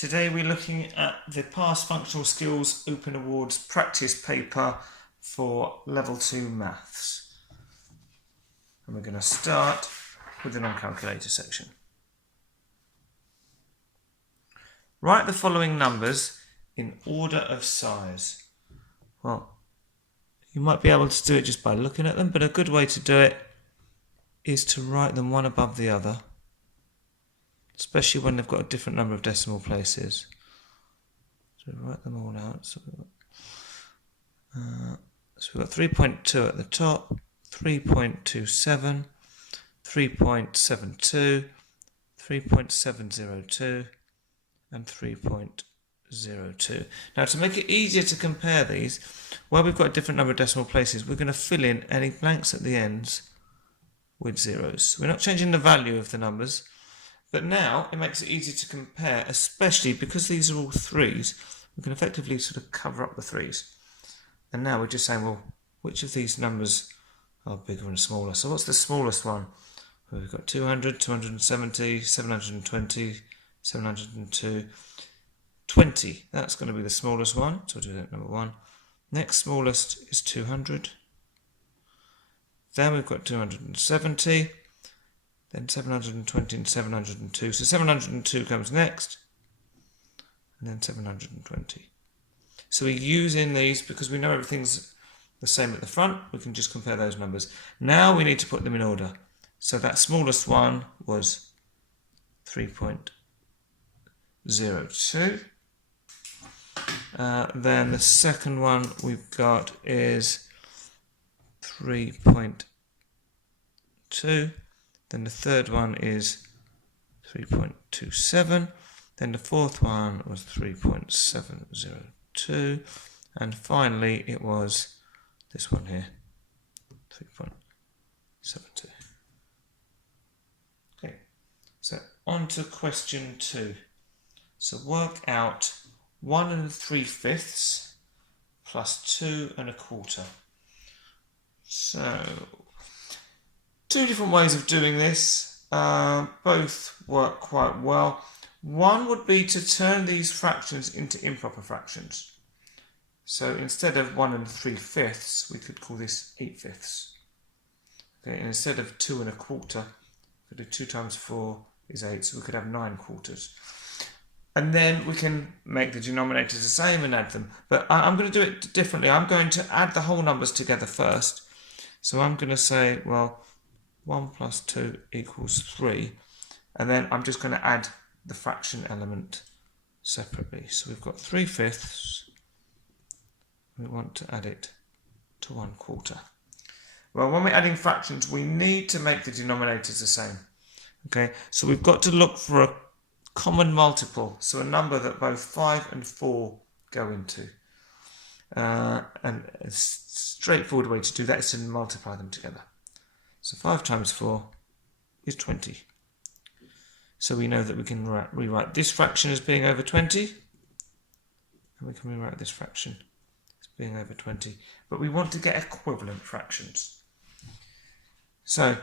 Today we're looking at the Past Functional Skills Open Awards practice paper for Level 2 Maths. And we're going to start with the non-calculator section. Write the following numbers in order of size. Well, you might be able to do it just by looking at them, but a good way to do it is to write them one above the other, especially when they've got a different number of decimal places. So write them all out. So we've got 3.2 at the top, 3.27, 3.72, 3.702, and 3.02. Now, to make it easier to compare these, where we've got a different number of decimal places, we're going to fill in any blanks at the ends with zeros. We're not changing the value of the numbers, but now it makes it easy to compare, especially because these are all threes. We can effectively sort of cover up the threes. And now we're just saying, well, which of these numbers are bigger and smaller? So what's the smallest one? Well, we've got 200, 270, 720, 702, 20. That's going to be the smallest one. So we'll do that number one. Next smallest is 200. Then we've got 270. Then 720 and 702. So 702 comes next. And then 720. So we're using these because we know everything's the same at the front. We can just compare those numbers. Now we need to put them in order. So that smallest one was 3.02. Then the second one we've got is 3.2. Then the third one is 3.27. Then the fourth one was 3.702. And finally it was this one here, 3.72. Okay, so on to question 2. So work out 1 3/5 plus 2 1/4. So, two different ways of doing this. Both work quite well. One would be to turn these fractions into improper fractions. So instead of 1 3/5, we could call this 8/5. Okay, and instead of 2 1/4, we could do 2 times 4 is 8, so we could have 9 quarters. And then we can make the denominators the same and add them. But I'm going to do it differently. I'm going to add the whole numbers together first. So I'm going to say, well, 1 plus 2 equals 3. And then I'm just going to add the fraction element separately. So we've got 3/5. We want to add it to 1/4. Well, when we're adding fractions, we need to make the denominators the same. Okay, so we've got to look for a common multiple, so a number that both 5 and 4 go into. And a straightforward way to do that is to multiply them together. So 5 times 4 is 20. So we know that we can rewrite this fraction as being over 20. And we can rewrite this fraction as being over 20. But we want to get equivalent fractions. So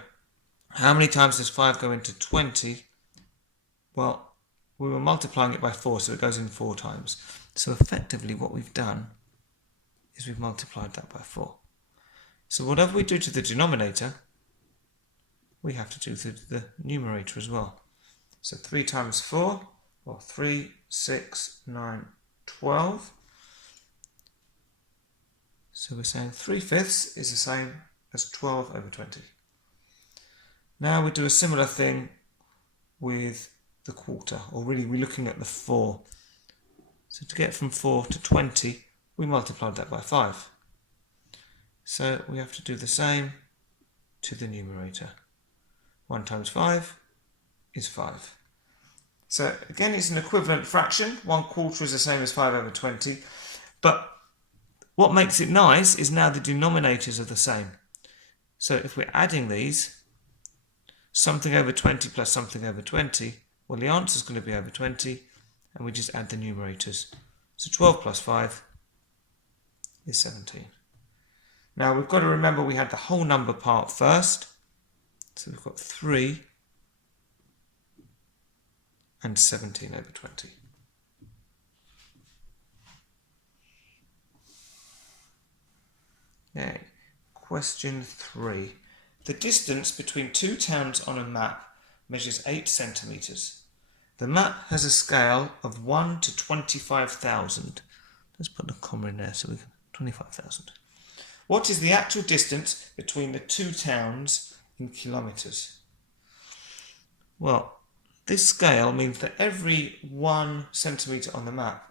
how many times does 5 go into 20? Well, we were multiplying it by 4, so it goes in 4 times. So effectively what we've done is we've multiplied that by 4. So whatever we do to the denominator, we have to do to the numerator as well. So 3 times 4, well, 3, 6, 9, 12. So we're saying 3/5 is the same as 12 over 20. Now we do a similar thing with the quarter, or really we're looking at the 4. So to get from 4 to 20, we multiplied that by 5. So we have to do the same to the numerator. 1 times 5 is 5. So again, it's an equivalent fraction. 1/4 is the same as 5 over 20. But what makes it nice is now the denominators are the same. So if we're adding these, something over 20 plus something over 20, well, the answer is going to be over 20, and we just add the numerators. So 12 plus 5 is 17. Now, we've got to remember we had the whole number part first. So we've got 3 and 17 over 20. Okay, question 3. The distance between two towns on a map measures 8 centimetres. The map has a scale of 1 to 25,000. Let's put a comma in there so we can 25,000. What is the actual distance between the two towns in kilometres? Well, this scale means that every 1 centimetre on the map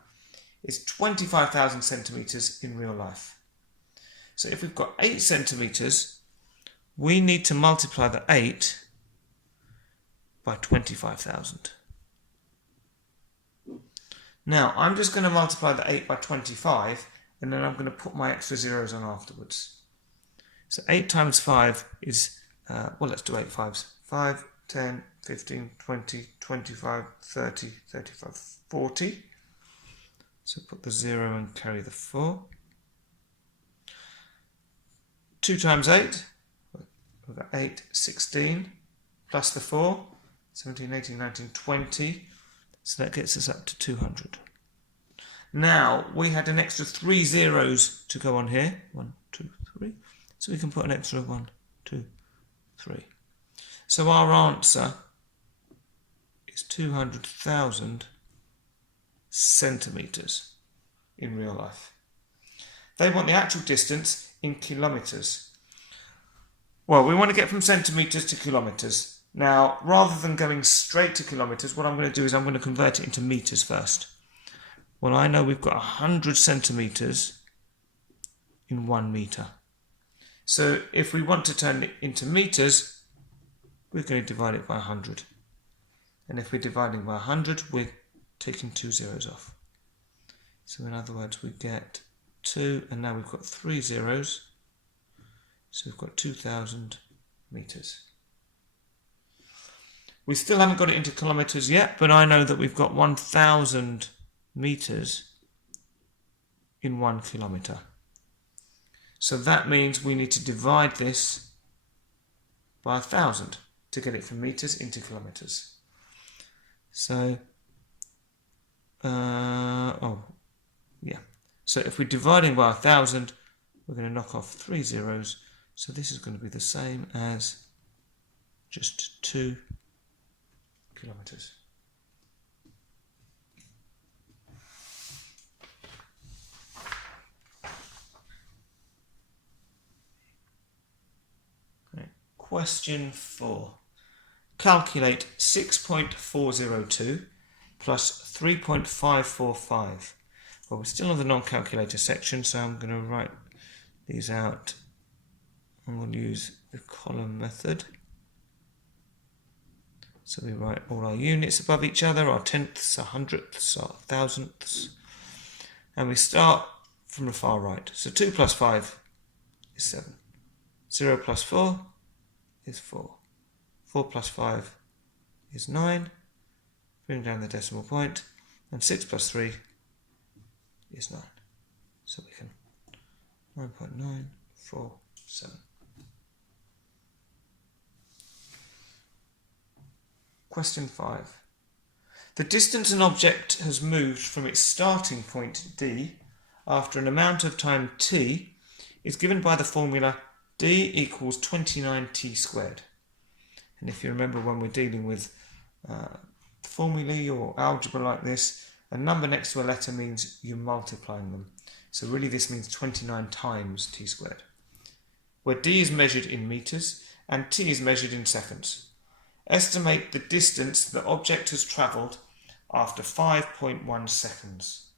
is 25,000 centimetres in real life. So if we've got 8 centimetres, we need to multiply the 8 by 25,000. Now, I'm just going to multiply the 8 by 25, and then I'm going to put my extra zeros on afterwards. So 8 times 5 is, well, let's do 8 fives. 5, 10, 15, 20, 25, 30, 35, 40. So put the 0 and carry the 4. 2 times 8, we've got 8, 16, plus the 4, 17, 18, 19, 20. So that gets us up to 200. Now, we had an extra 3 zeros to go on here. 1, 2, 3. So we can put an extra 1, 2, 3. So our answer is 200,000 centimetres in real life. They want the actual distance in kilometres. Well, we want to get from centimetres to kilometres. Now, rather than going straight to kilometres, what I'm going to do is I'm going to convert it into metres first. Well, I know we've got 100 centimetres in 1 metre. So if we want to turn it into metres, we're going to divide it by 100. And if we're dividing by 100, we're taking 2 zeros off. So in other words, we get 2, and now we've got 3 zeros. So we've got 2,000 metres. We still haven't got it into kilometres yet, but I know that we've got 1,000 metres in 1 kilometre. So that means we need to divide this by 1,000 to get it from metres into kilometres. So, So if we're dividing by 1,000, we're going to knock off 3 zeros. So this is going to be the same as just 2 kilometres. Right. Question 4. Calculate 6.402 plus 3.545. Well, we're still on the non-calculator section, so I'm going to write these out. I'm going to use the column method. So we write all our units above each other, our tenths, our hundredths, our thousandths. And we start from the far right. So 2 plus 5 is 7. 0 plus 4 is 4. 4 plus 5 is 9. Bring down the decimal point. And 6 plus 3 is 9. So we can 9.947. Question 5. The distance an object has moved from its starting point D after an amount of time t is given by the formula d equals 29t squared. And if you remember when we're dealing with formulae or algebra like this, a number next to a letter means you're multiplying them. So really this means 29 times t squared, where d is measured in metres and t is measured in seconds. Estimate the distance the object has travelled after 5.1 seconds.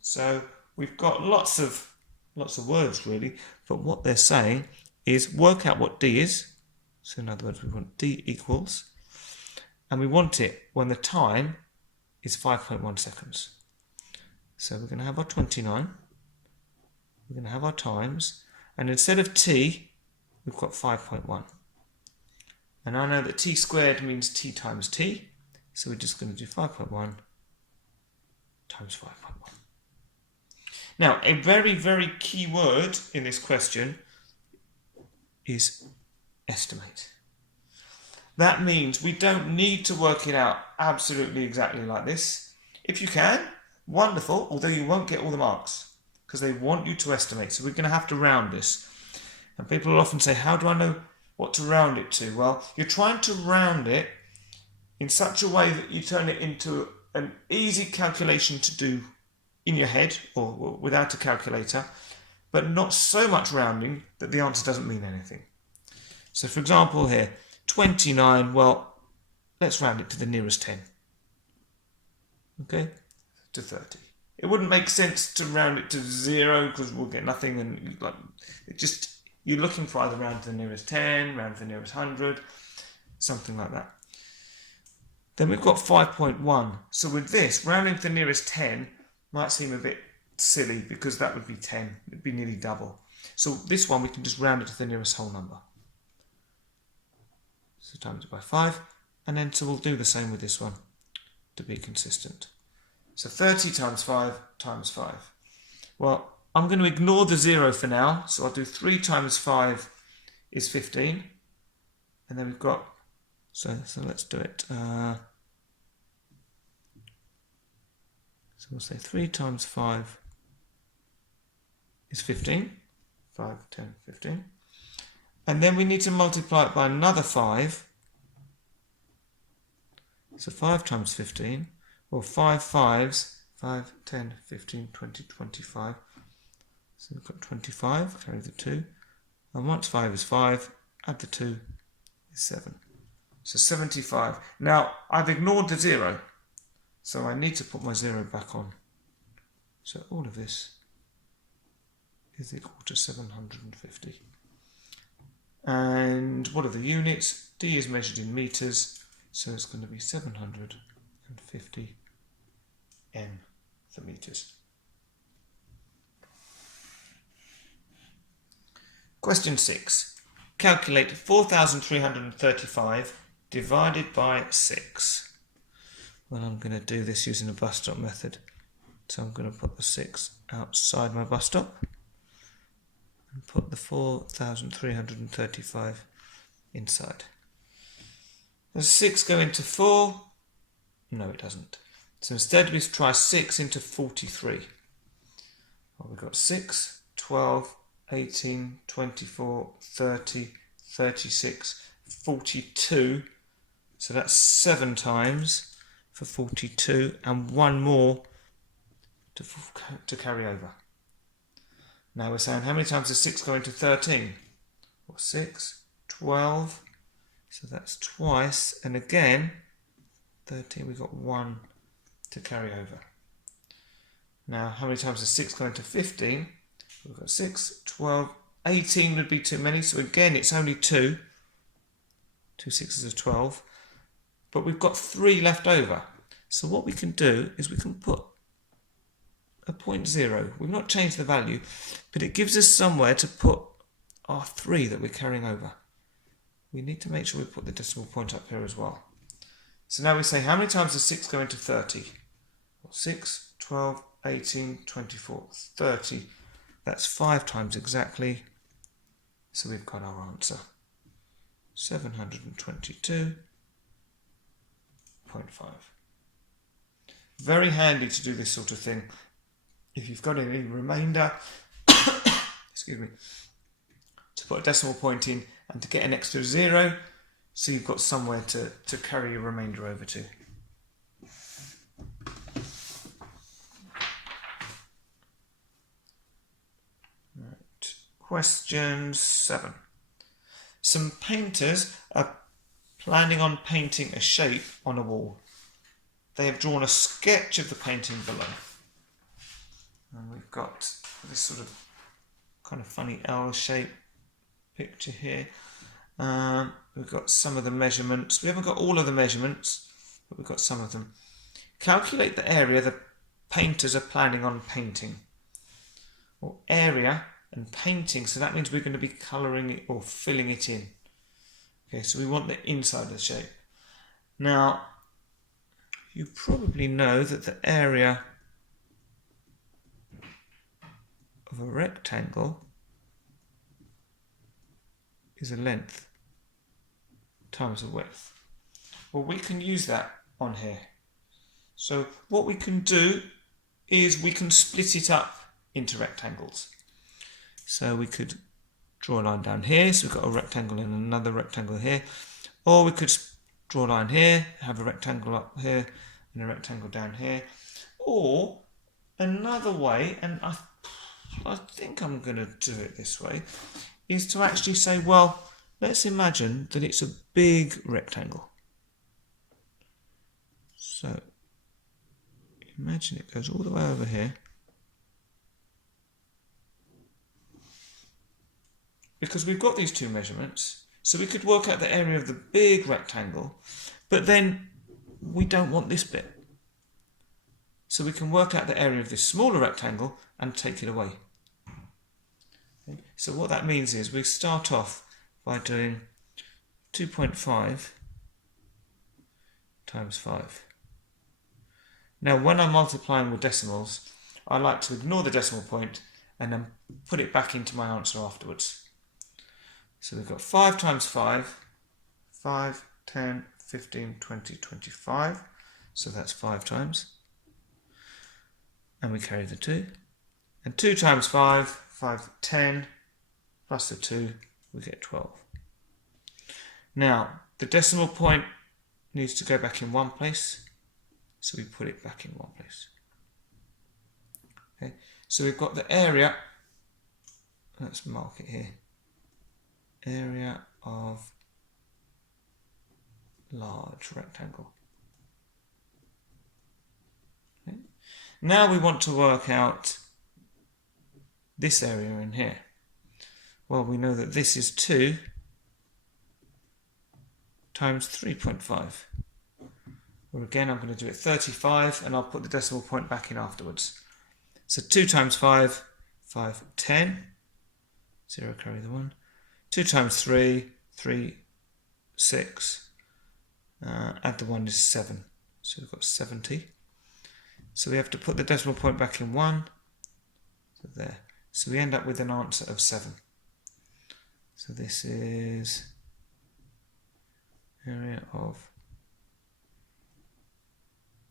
So we've got lots of words really, but what they're saying is work out what d is. So in other words, we want d equals, and we want it when the time is 5.1 seconds. So we're going to have our 29, we're going to have our times, and instead of t, we've got 5.1. And I know that t squared means t times t, so we're just going to do 5.1 times 5.1. Now, a very, very key word in this question is estimate. That means we don't need to work it out absolutely exactly like this. If you can, wonderful, although you won't get all the marks, because they want you to estimate. So we're going to have to round this. And people will often say, how do I know what to round it to? Well, you're trying to round it in such a way that you turn it into an easy calculation to do in your head or without a calculator, but not so much rounding that the answer doesn't mean anything. So for example here, 29, well, let's round it to the nearest 10. Okay, to 30. It wouldn't make sense to round it to 0 because we'll get nothing, and you're looking for either round to the nearest 10, round to the nearest 100, something like that. Then we've got 5.1. So with this, rounding to the nearest 10 might seem a bit silly because that would be 10. It'd be nearly double. So this one we can just round it to the nearest whole number. So times it by 5, and then so we'll do the same with this one to be consistent. So 30 times 5 times 5. Well, I'm going to ignore the 0 for now, so I'll do 3 times 5 is 15. And then we've got, so let's do it. So we'll say 3 times 5 is 15. 5, 10, 15. And then we need to multiply it by another 5. So 5 times 15, or 5 5s, 5, 10, 15, 20, 25. So we've got 25, carry the 2. And once 5 is 5, add the 2 is 7. So 75. Now, I've ignored the 0, so I need to put my 0 back on. So all of this is equal to 750. And what are the units? D is measured in meters, so it's going to be 750 m for meters. Question 6. Calculate 4,335 divided by 6. Well, I'm going to do this using a bus stop method. So I'm going to put the 6 outside my bus stop and put the 4,335 inside. Does 6 go into 4? No, it doesn't. So instead we try 6 into 43. Well, we've got 6, 12, 18, 24, 30, 36, 42. So that's 7 times for 42 and 1 more to carry over. Now we're saying how many times does 6 go into 13? Well, 6, 12, so that's twice, and again 13, we've got 1 to carry over. Now how many times does 6 go into 15? We've got 6, 12, 18 would be too many, so again it's only 2. 2 6s are 12, but we've got 3 left over. So what we can do is we can put a 0.0. We've not changed the value, but it gives us somewhere to put our 3 that we're carrying over. We need to make sure we put the decimal point up here as well. So now we say how many times does 6 go into 30? Well, 6, 12, 18, 24, 30. That's 5 times exactly. So we've got our answer. 722.5. Very handy to do this sort of thing. If you've got any remainder, excuse me, to put a decimal point in and to get an extra 0, so you've got somewhere to carry your remainder over to. Right. Question 7. Some painters are planning on painting a shape on a wall. They have drawn a sketch of the painting below. And we've got this sort of kind of funny L-shaped picture here. We've got some of the measurements. We haven't got all of the measurements, but we've got some of them. Calculate the area the painters are planning on painting. Well, area and painting, so that means we're going to be colouring it or filling it in. Okay, so we want the inside of the shape. Now, you probably know that the area of a rectangle is a length times a width. Well, we can use that on here. So what we can do is we can split it up into rectangles. So we could draw a line down here, so we've got a rectangle and another rectangle here, or we could draw a line here, have a rectangle up here and a rectangle down here, or another way, and I think I'm going to do it this way, is to actually say, well, let's imagine that it's a big rectangle. So imagine it goes all the way over here, because we've got these two measurements, so we could work out the area of the big rectangle, but then we don't want this bit. So we can work out the area of this smaller rectangle and take it away. Okay. So what that means is we start off by doing 2.5 times 5. Now when I'm multiplying with decimals, I like to ignore the decimal point and then put it back into my answer afterwards. So we've got 5 times 5, 5, 10, 15, 20, 25. So that's 5 times. And we carry the 2. And 2 times 5, 5, 10, plus the 2, we get 12. Now, the decimal point needs to go back in one place, so we put it back in one place. Okay, so we've got the area, let's mark it here, area of large rectangle. Okay. Now we want to work out this area in here. Well, we know that this is 2 times 3.5. Well, again, I'm going to do it 35, and I'll put the decimal point back in afterwards. So 2 times 5, 5, 10. 0, carry the 1. 2 times 3, 3, 6. Add the 1 is 7. So we've got 70. So we have to put the decimal point back in 1. So there. So we end up with an answer of 7. So this is area of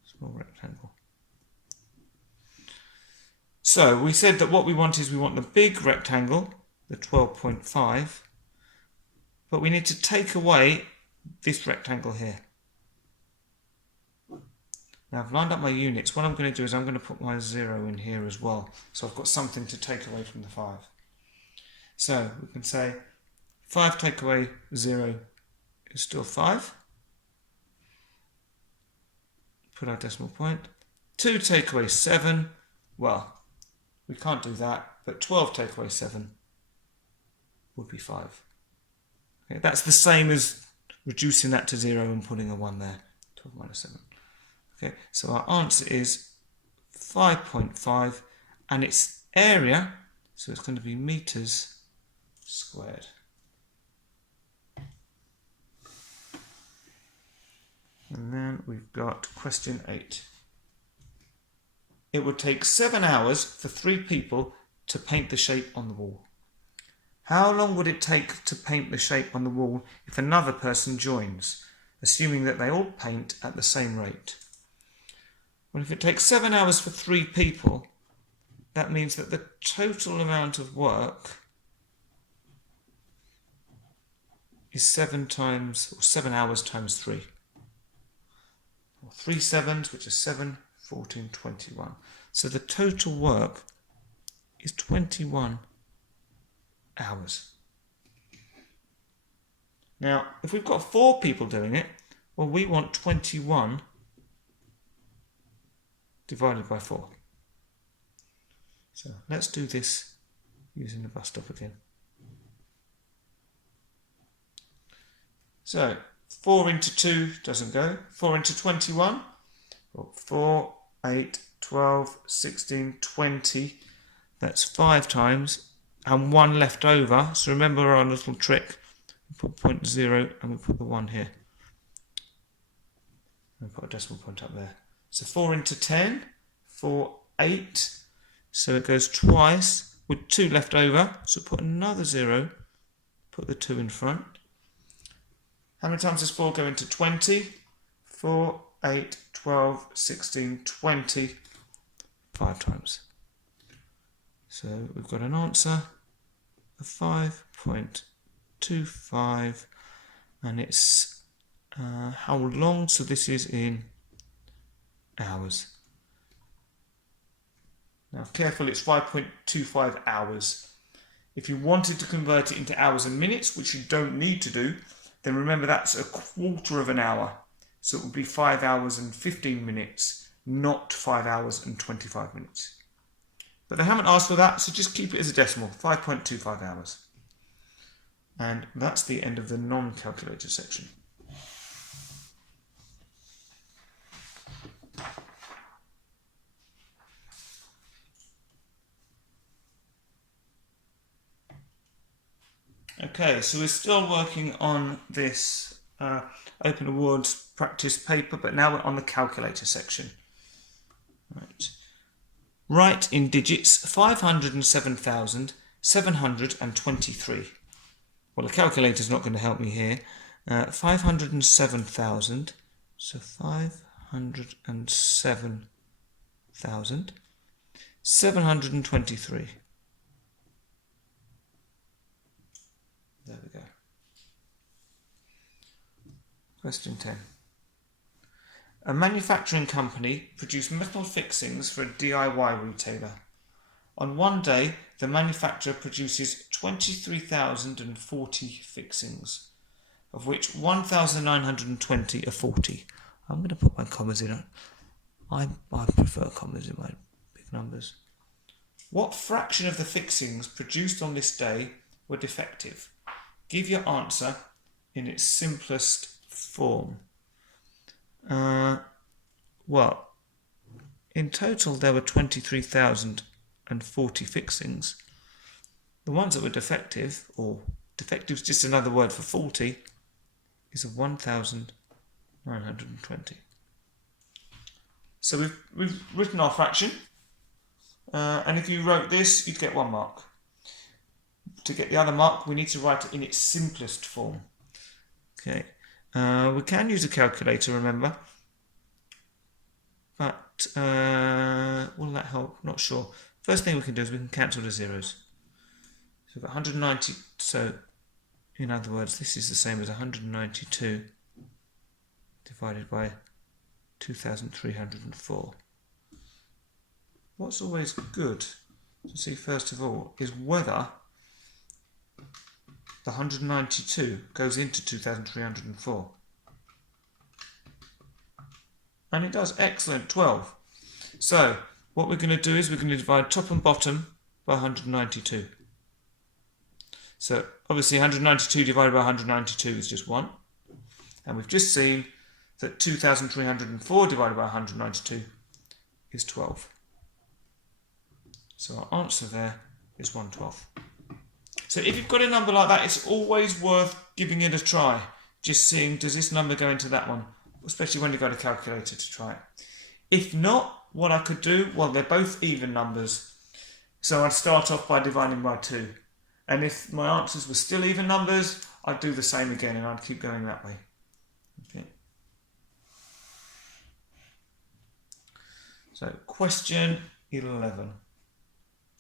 small rectangle. So we said that what we want is we want the big rectangle, the 12.5, but we need to take away this rectangle here. Now I've lined up my units. What I'm going to do is I'm going to put my 0 in here as well, so I've got something to take away from the 5. So we can say 5 take away 0 is still 5. Put our decimal point. 2 take away 7, well, we can't do that, but 12 take away 7 would be 5. Okay, that's the same as reducing that to 0 and putting a 1 there. 12 minus 7. Okay, so our answer is 5.5, and its area, so it's going to be meters squared. And then we've got question 8. It would take 7 hours for 3 people to paint the shape on the wall. How long would it take to paint the shape on the wall if another person joins, assuming that they all paint at the same rate? Well, if it takes 7 hours for 3 people, that means that the total amount of work is 7 hours times 3. Or 3 sevens, which is 7, 14, 21. So the total work is 21 hours. Now, if we've got 4 people doing it, well, we want 21 divided by 4. So let's do this using the bus stop again. So 4 into 2 doesn't go. 4 into 21. Well, 4, 8, 12, 16, 20. That's 5 times. And 1 left over. So remember our little trick. We put 0.0 and we put the 1 here. And put a decimal point up there. So 4 into 10. 4, 8. So it goes twice with 2 left over. So put another 0. Put the 2 in front. How many times does 4 go into 20? 4, 8, 12, 16, 20. 5 times. So we've got an answer of 5.25, and it's how long? So this is in hours. Now careful, it's 5.25 hours. If you wanted to convert it into hours and minutes, which you don't need to do, then remember that's a quarter of an hour. So it would be 5 hours and 15 minutes, not 5 hours and 25 minutes. But they haven't asked for that, so just keep it as a decimal, 5.25 hours. And that's the end of the non-calculator section. Okay, so we're still working on this Open Awards practice paper, but now we're on the calculator section. Right. Write in digits 507,723. Well, the calculator's not going to help me here. 507,000, so 507,723. There we go. Question 10. A manufacturing company produced metal fixings for a DIY retailer. On one day, the manufacturer produces 23,040 fixings, of which 1,920 are faulty. I'm going to put my commas in. I prefer commas in my big numbers. What fraction of the fixings produced on this day were defective? Give your answer in its simplest form. Well, in total there were 23,040 fixings. The ones that were defective, or defective is just another word for faulty, is of 1,920. So we've written our fraction, and if you wrote this, you'd get 1 mark. To get the other mark, we need to write it in its simplest form. Okay, we can use a calculator, remember, but will that help? Not sure. First thing we can do is we can cancel the zeros. So we've got 190, so in other words, this is the same as 192 divided by 2,304. What's always good to see first of all is whether the 192 goes into 2,304. And it does. Excellent. 12. So what we're going to do is we're going to divide top and bottom by 192. So obviously 192 divided by 192 is just 1. And we've just seen that 2,304 divided by 192 is 12. So our answer there is 1/12. So if you've got a number like that, it's always worth giving it a try. Just seeing, does this number go into that one? Especially when you've got a calculator to try it. If not, what I could do, well, they're both even numbers. So I'd start off by dividing by 2. And if my answers were still even numbers, I'd do the same again and I'd keep going that way. Okay. So question 11.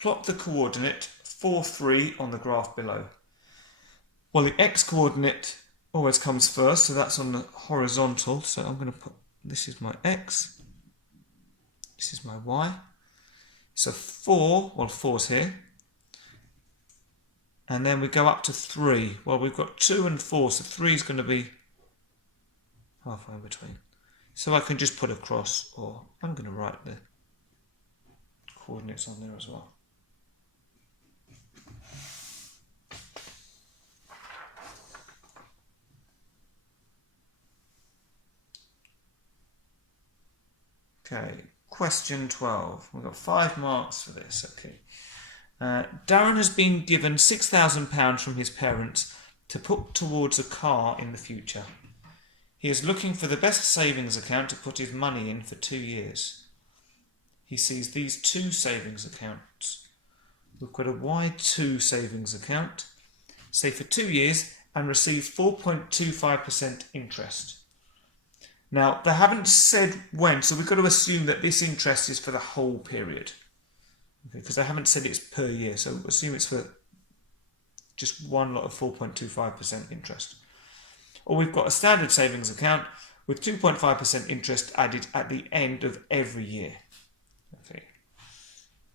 Plot the coordinate 4, 3 on the graph below. Well, the x-coordinate always comes first, so that's on the horizontal. So I'm going to put, this is my x, this is my y. So 4, well 4's here. And then we go up to 3. Well, we've got 2 and 4, so 3 is going to be halfway in between. So I can just put a cross, or I'm going to write the coordinates on there as well. Okay, question 12. We've got 5 marks for this. Okay. Darren has been given £6,000 from his parents to put towards a car in the future. He is looking for the best savings account to put his money in for 2 years. He sees these 2 savings accounts. We've got a Y2 savings account, say for 2 years, and receive 4.25% interest. Now, they haven't said when, so we've got to assume that this interest is for the whole period. because I haven't said it's per year, so assume it's for just one lot of 4.25% interest. Or we've got a standard savings account with 2.5% interest added at the end of every year. Okay.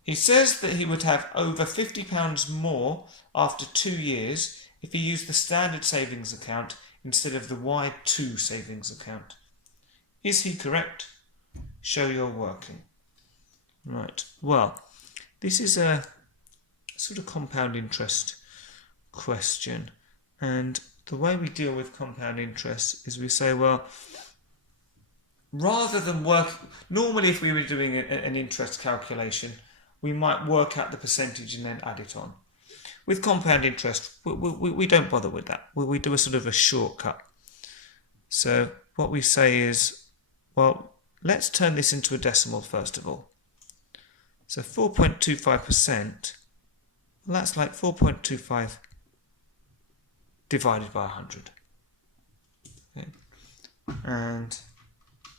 He says that he would have over £50 more after 2 years if he used the standard savings account instead of the Y2 savings account. Is he correct? Show your working. Right, well, this is a sort of compound interest question, and the way we deal with compound interest is we say, well, rather than normally if we were doing an interest calculation, we might work out the percentage and then add it on. With compound interest, we don't bother with that. We do a sort of a shortcut. So what we say is, well, let's turn this into a decimal first of all. So 4.25%, well, that's like 4.25 divided by 100. Okay. And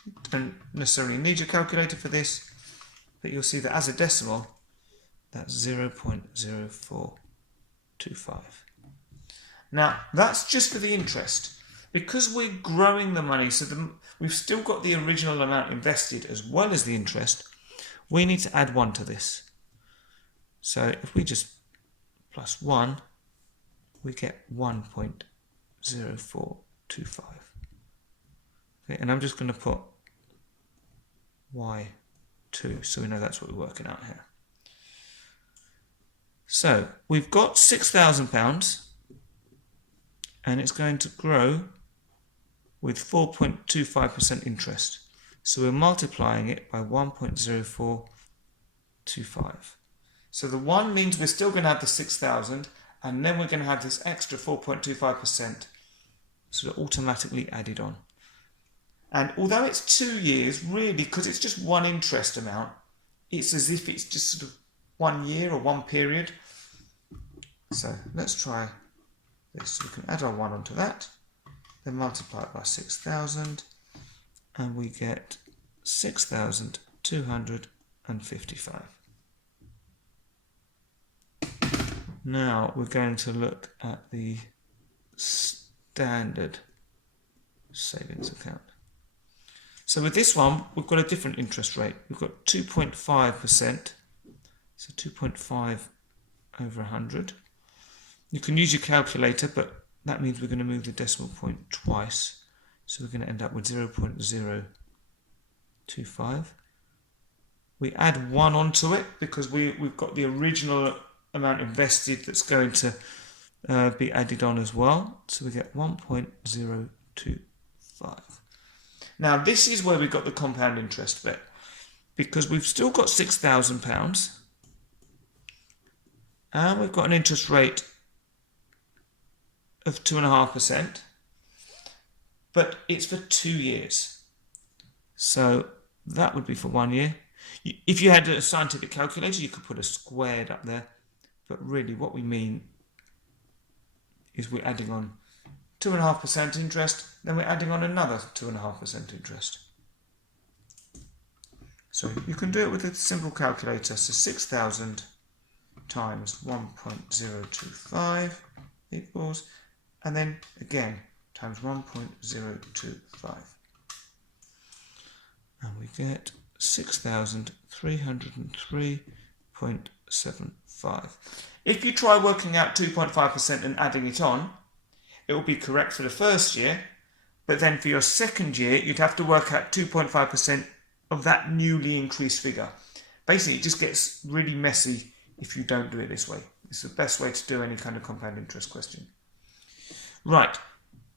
you don't necessarily need your calculator for this, but you'll see that as a decimal, that's 0.0425. Now, that's just for the interest. Because we're growing the money, so we've still got the original amount invested as well as the interest, we need to add 1 to this. So if we just plus 1, we get 1.0425. Okay, and I'm just going to put Y2, so we know that's what we're working out here. So we've got £6,000, and it's going to grow with 4.25% interest. So we're multiplying it by 1.0425. So the 1 means we're still going to have the 6,000, and then we're going to have this extra 4.25% sort of automatically added on. And although it's 2 years, really, because it's just one interest amount, it's as if it's just sort of 1 year or one period. So let's try this. So we can add our 1 onto that, then multiply it by 6,000, and we get 6,255. Now we're going to look at the standard savings account. So with this one, we've got a different interest rate. We've got 2.5%, so 2.5 over 100. You can use your calculator, but that means we're going to move the decimal point twice. So we're going to end up with 0.025. We add 1 onto it because we've got the original amount invested that's going to be added on as well. So we get 1.025. Now this is where we got the compound interest bit, because we've still got £6,000 and we've got an interest rate of 2.5%, but it's for 2 years. So that would be for 1 year. If you had a scientific calculator, you could put a squared up there, but really what we mean is we're adding on 2.5% interest, then we're adding on another 2.5% interest. So you can do it with a simple calculator. So 6,000 times 1.025 equals, and then again times 1.025. And we get 6,303.75. If you try working out 2.5% and adding it on, it will be correct for the first year, but then for your second year, you'd have to work out 2.5% of that newly increased figure. Basically, it just gets really messy if you don't do it this way. It's the best way to do any kind of compound interest question. Right.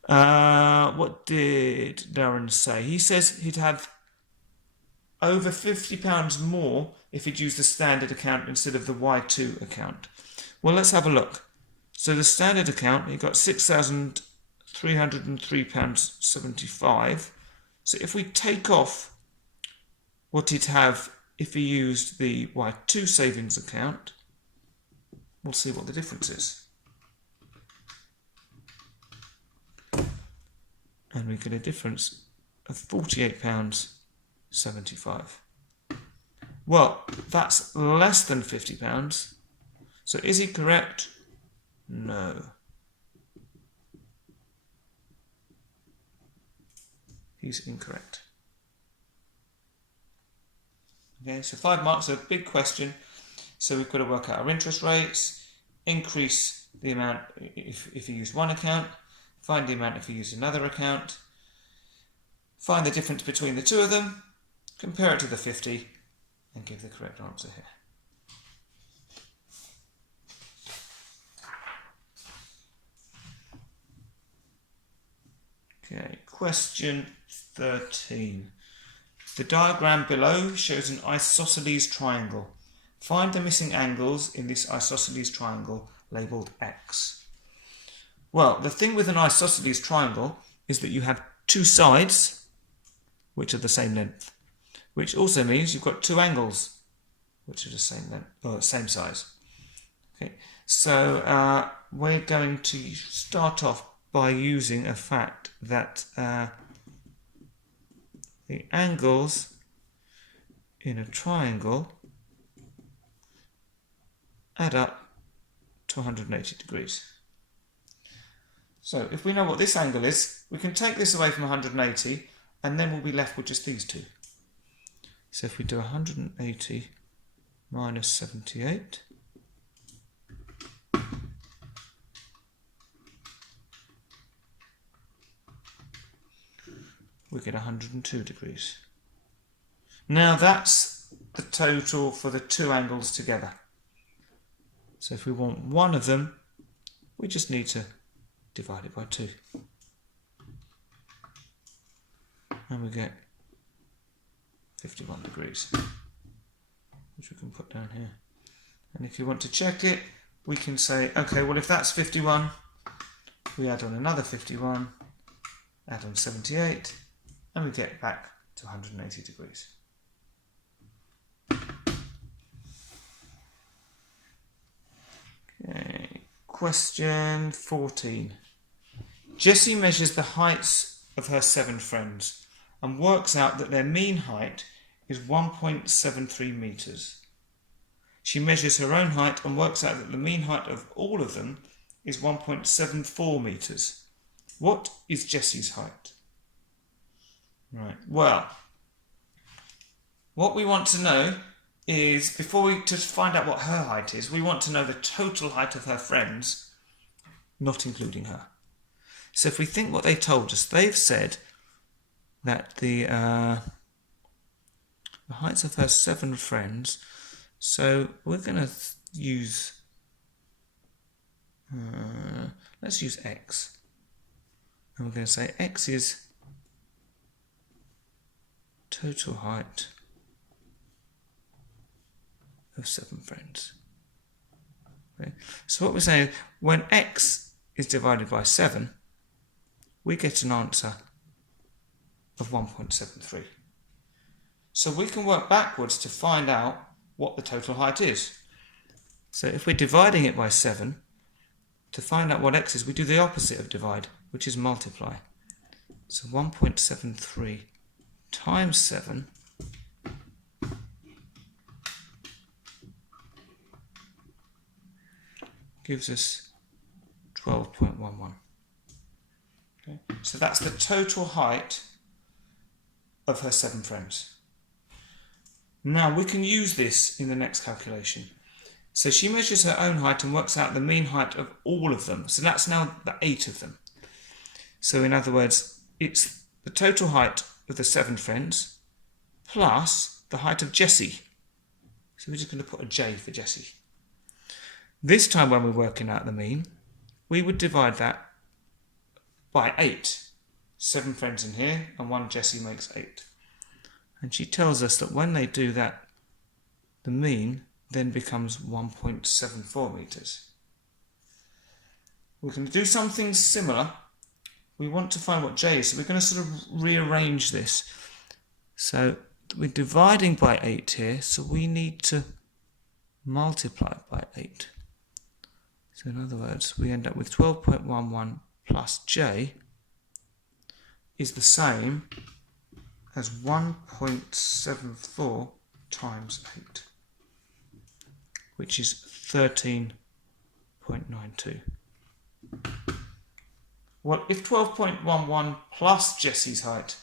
What did Darren say? He says he'd have over £50 more if he'd used the standard account instead of the Y2 account. Well, let's have a look. So the standard account, he got £6,303.75. So if we take off what he'd have if he used the Y2 savings account, we'll see what the difference is. And we get a difference of £48.75. Well, that's less than £50. So is he correct? No. He's incorrect. Okay, so 5 marks are a big question. So we've got to work out our interest rates, increase the amount if you use one account, find the amount if you use another account, find the difference between the two of them, compare it to the 50, and give the correct answer here. Okay, question 13. The diagram below shows an isosceles triangle. Find the missing angles in this isosceles triangle labelled X. Well, the thing with an isosceles triangle is that you have two sides which are the same length, which also means you've got two angles which are the same length, or same size. Okay, so we're going to start off by using a fact that the angles in a triangle add up to 180 degrees. So if we know what this angle is, we can take this away from 180 and then we'll be left with just these two. So if we do 180 minus 78, we get 102 degrees. Now that's the total for the two angles together. So if we want one of them, we just need to divide it by 2. And we get 51 degrees, which we can put down here. And if you want to check it, we can say, okay, well if that's 51, we add on another 51, add on 78, and we get back to 180 degrees. Okay, question 14. Jessie measures the heights of her 7 friends and works out that their mean height is 1.73 metres. She measures her own height and works out that the mean height of all of them is 1.74 metres. What is Jessie's height? Right, well, what we want to know is, before we just find out what her height is, we want to know the total height of her friends, not including her. So if we think what they told us, they've said that the heights of her 7 friends, so we're going to use, let's use X. And we're going to say X is total height of 7 friends. Okay. So what we're saying, when X is divided by 7, we get an answer of 1.73. So we can work backwards to find out what the total height is. So if we're dividing it by 7, to find out what X is, we do the opposite of divide, which is multiply. So 1.73 times 7 gives us 12.11. Okay. So that's the total height of her 7 friends. Now we can use this in the next calculation. So she measures her own height and works out the mean height of all of them. So that's now the 8 of them. So in other words, it's the total height of the 7 friends plus the height of Jessie. So we're just going to put a J for Jessie. This time when we're working out the mean, we would divide that by 8. 7 friends in here and 1 Jessie makes 8. And she tells us that when they do that, the mean then becomes 1.74 metres. We're going to do something similar. We want to find what J is, so we're going to sort of rearrange this. So we're dividing by 8 here, so we need to multiply by 8. So in other words, we end up with 12.11 plus J is the same as 1.74 times 8, which is 13.92. Well, if 12.11 plus Jessie's height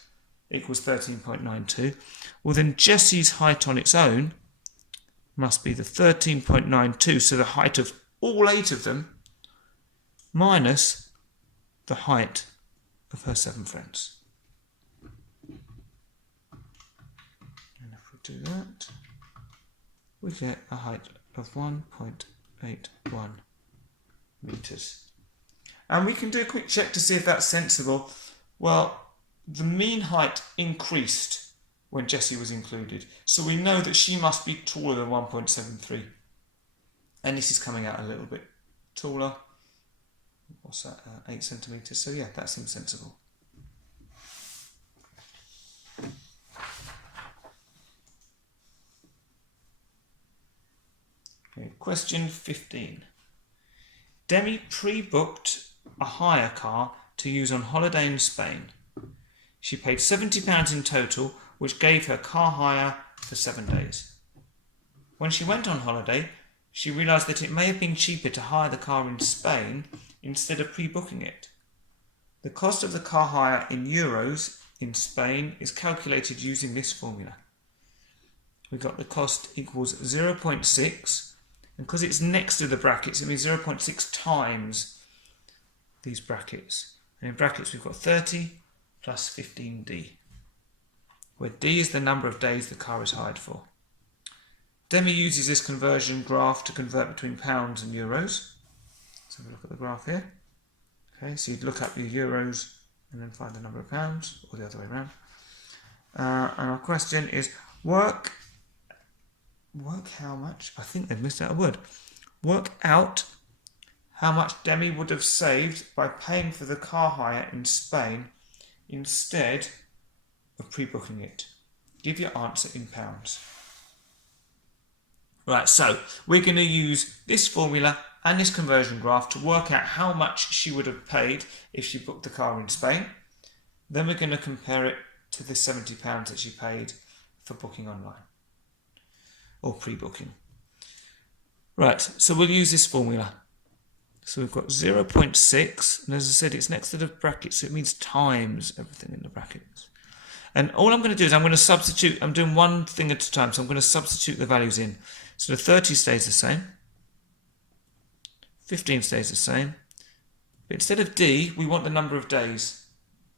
equals 13.92, well then Jessie's height on its own must be the 13.92, so the height of all 8 of them minus the height of her 7 friends. And if we do that, we get a height of 1.81 metres. And we can do a quick check to see if that's sensible. Well, the mean height increased when Jessie was included, so we know that she must be taller than 1.73. And this is coming out a little bit taller. What's that? 8 centimetres. So yeah, that seems sensible. Okay, question 15. Demi pre-booked a hire car to use on holiday in Spain. She paid £70 in total, which gave her car hire for 7 days. When she went on holiday, she realised that it may have been cheaper to hire the car in Spain instead of pre-booking it. The cost of the car hire in euros in Spain is calculated using this formula. We got the cost equals 0.6, and because it's next to the brackets, it means 0.6 times these brackets. And in brackets we've got 30 plus 15d, where d is the number of days the car is hired for. Demi uses this conversion graph to convert between pounds and euros. Let's have a look at the graph here. Okay, so you'd look up your euros and then find the number of pounds, or the other way around. And our question is, work how much? I think they've missed out a word. Work out how much Demi would have saved by paying for the car hire in Spain instead of pre-booking it. Give your answer in pounds. Right, so we're going to use this formula and this conversion graph to work out how much she would have paid if she booked the car in Spain. Then we're going to compare it to the £70 that she paid for booking online or pre-booking. Right, so we'll use this formula. So we've got 0.6, and as I said, it's next to the brackets, so it means times everything in the brackets. And all I'm going to do is I'm going to substitute, I'm doing one thing at a time, so I'm going to substitute the values in. So the 30 stays the same, 15 stays the same, but instead of d, we want the number of days,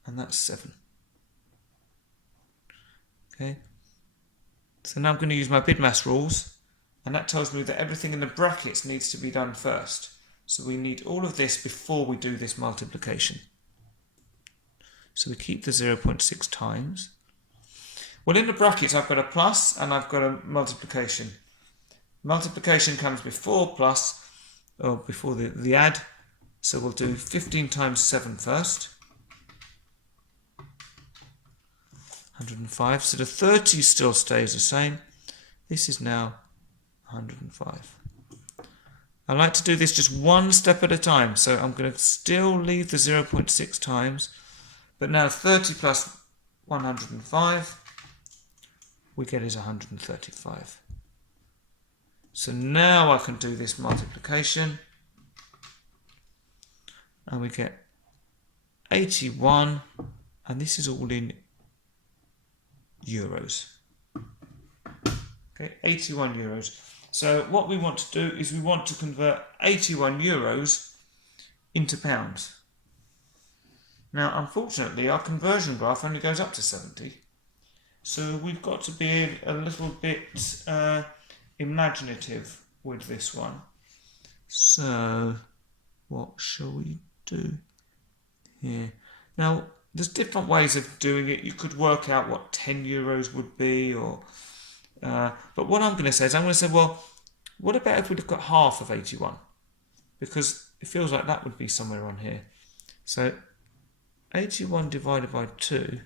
and that's 7. Okay, so now I'm going to use my BIDMAS rules, and that tells me that everything in the brackets needs to be done first. So we need all of this before we do this multiplication. So we keep the 0.6 times. Well, in the brackets I've got a plus and I've got a multiplication. Multiplication comes before plus, or before the add. So we'll do 15 times 7 first. 105. So the 30 still stays the same. This is now 105. I like to do this just one step at a time, so I'm going to still leave the 0.6 times, but now 30 plus 105 we get is 135. So now I can do this multiplication, and we get 81, and this is all in euros. Okay, 81 euros. So what we want to do is we want to convert 81 euros into pounds. Now, unfortunately, our conversion graph only goes up to 70. So we've got to be a little bit imaginative with this one. So what shall we do here? Now, there's different ways of doing it. You could work out what 10 euros would be, or but what I'm going to say is I'm going to say, well, what about if we look at half of 81? Because it feels like that would be somewhere on here. So 81 divided by 2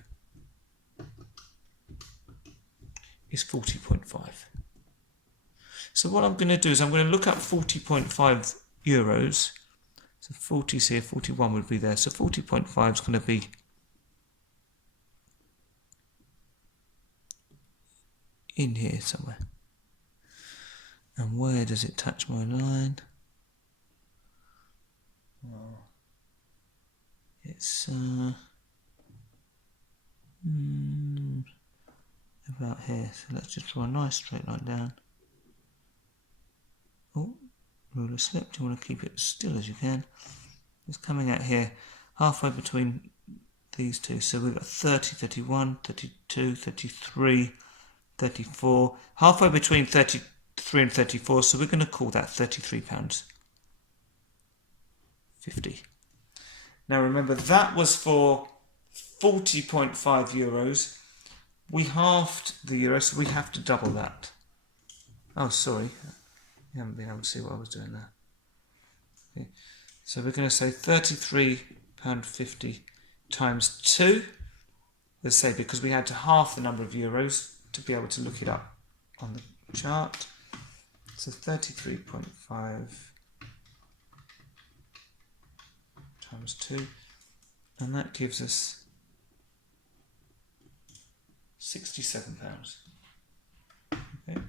is 40.5. So what I'm going to do is I'm going to look up 40.5 euros. So 40's here, 41 would be there. So 40.5 is going to be in here somewhere. And where does it touch my line? Oh, it's about here. So let's just draw a nice straight line down. Oh, ruler slipped. You want to keep it as still as you can. It's coming out here, halfway between these two. So we've got 30, 31, 32, 33, 34. Halfway between 33 and 34. So we're going to call that £33.50. Now remember, that was for 40.5 euros. We halved the euro, so we have to double that. Oh, sorry. You haven't been able to see what I was doing there. Okay. So we're going to say £33.50 times 2. Let's say, because we had to half the number of euros to be able to look it up on the chart. So 33.5 times 2. And that gives us £67. Okay.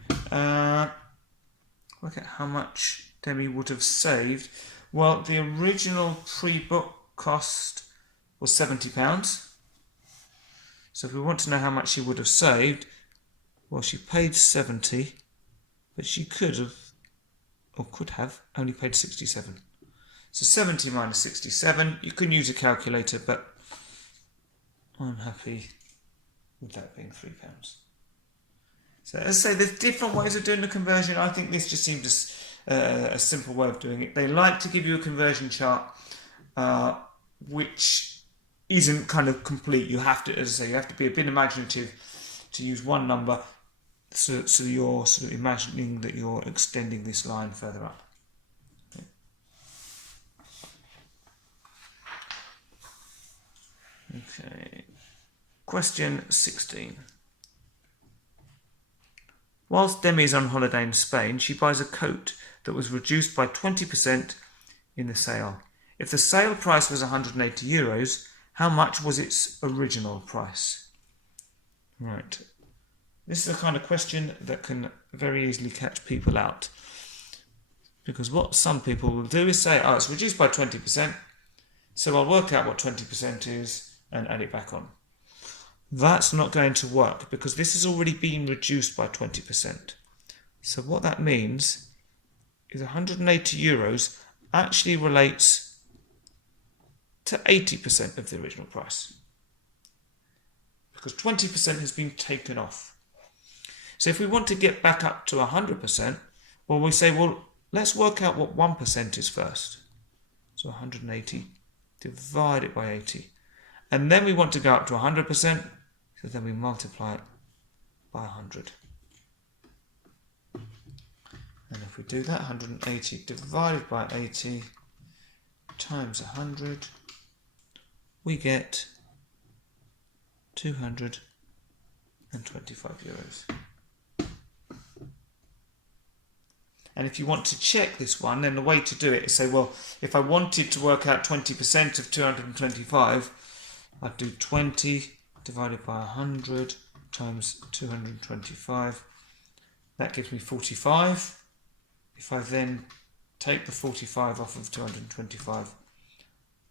Look at how much Demi would have saved. Well, the original pre-book cost was £70. So if we want to know how much she would have saved, well, she paid 70, but she could have, or could have, only paid 67. So 70 minus 67, you can use a calculator, but I'm happy with that being £3. So as I say, there's different ways of doing the conversion. I think this just seems a simple way of doing it. They like to give you a conversion chart which isn't kind of complete. You have to, as I say, you have to be a bit imaginative to use one number, so you're sort of imagining that you're extending this line further up. Okay. Question 16. Whilst Demi is on holiday in Spain, she buys a coat that was reduced by 20% in the sale. If the sale price was 180 euros, how much was its original price? Right. This is the kind of question that can very easily catch people out. Because what some people will do is say, oh, it's reduced by 20%, so I'll work out what 20% is and add it back on. That's not going to work because this has already been reduced by 20%. So what that means is 180 euros actually relates to 80% of the original price, because 20% has been taken off. So if we want to get back up to 100%, well, we say, well, let's work out what 1% is first. So 180 divided by 80. And then we want to go up to 100%, so then we multiply it by 100. And if we do that, 180 divided by 80 times 100, we get 225 euros. And if you want to check this one, then the way to do it is say, well, if I wanted to work out 20% of 225, I'd do 20 divided by 100 times 225. That gives me 45. If I then take the 45 off of 225,